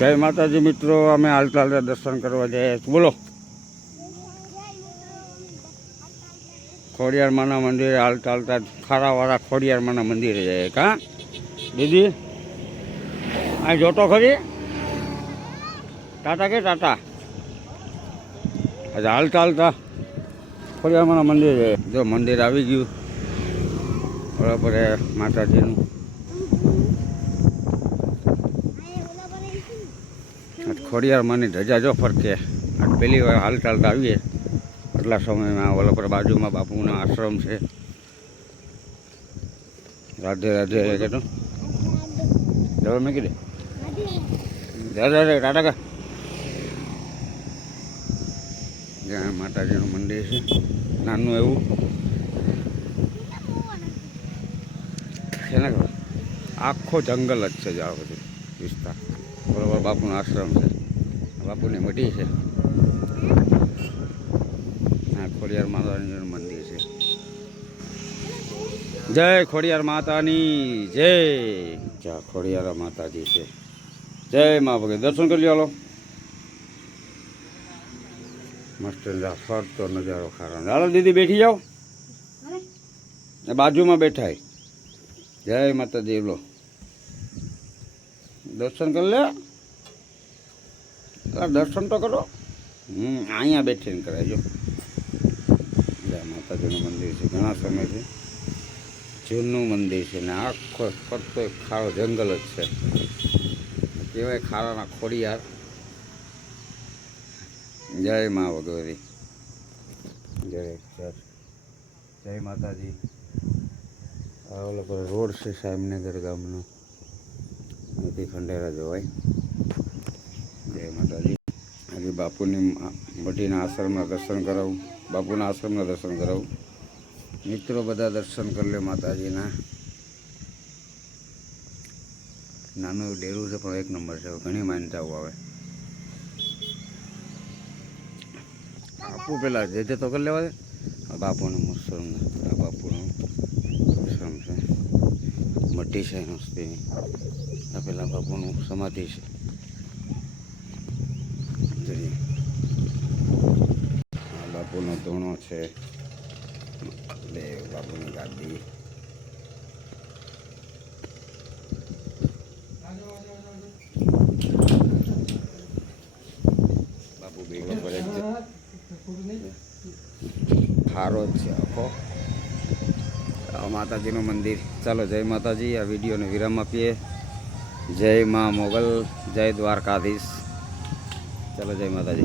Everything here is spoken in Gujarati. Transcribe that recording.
જય માતાજી મિત્રો, અમે હાલતા હાલતા દર્શન કરવા જઈએ બોલો. ખોડિયાર માના મંદિરે હાલતા હાલતા ખારાવાળા ખોડિયાર માના મંદિરે જાય કા દીદી, આ જોતો ખરી? ટાટા કે ટાટા? આજે હાલતા હાલતા ખોડિયાર માના મંદિરે જો મંદિર આવી ગયું, બરાબર માતાજીનું. આજ ખોડિયાર માની ધજા જો ફરકે. આજ પહેલી વાર હાલ ચાલતા આવીએ. આટલા સમયમાં પર બાજુમાં બાપુનો આશ્રમ છે. રાધે રાધે કે તો? જવા મેં કીધે રાધે રાધે ટાટા જ્યાં માતાજીનું મંદિર છે. નાનું એવું. છે ને આખો જંગલ જ છે જ આ બધું વિસ્તાર. બરોબર બાપુનો આશ્રમ છે. બાપુની મઢી છે. આ ખોડિયાર માતાનું મંદિર છે. જય ખોડિયાર માતાની જય. જા ખોડિયાર માતાજી છે. જય મા ભગત દર્શન કરી લો મસ્ત ફરતો નજારો ખારો હાલો દીદી બેઠી જાઓ. બાજુમાં બેઠાય. જય માતાજી લો દર્શન કરી લે અલા, દર્શન તો કરો. હમ, અહીંયા બેઠીને કરાવજો માતાજીનું મંદિર છે, ઘણા સમયથી. જૂનું મંદિર છે ને, આખો ફરતો એક ખારો જંગલ જ છે. કહેવાય ખારાના ખોડિયાર. જય મા ભગવતી. જય જય. માતાજી. આ ઓલો રોડ છે સાહેબનગર ગામનો. નથી ખંડેરા જવાય. બાપુની મઢીના આશ્રમના દર્શન કરાવું, બાપુના આશ્રમના દર્શન કરાવું. મિત્રો બધા દર્શન કરી લે માતાજીના. નાનું ડેરું છે, પણ એક નંબર છે ઘણી માન્યતાઓ આવે. બાપુ પેલા જે તે તો કરી લેવા દે. બાપુનું મુસલમ આ બાપુનું આશ્રમ છે. મઢી છે મસ્તી આ પેલા બાપુનું સમાધિ છે. જોઈએ. બાપુનો ધૂણો છે. બે બાપુની ગાદી બાપુ બેગો પડે. ખારો જ છે આખો. માતાજીનું મંદિર. ચાલો, જય માતાજી. આ વિડીયોને વિરામ આપીએ. જય મા મોગલ, જય દ્વારકાધીશ. ચાલો જય માતાજી.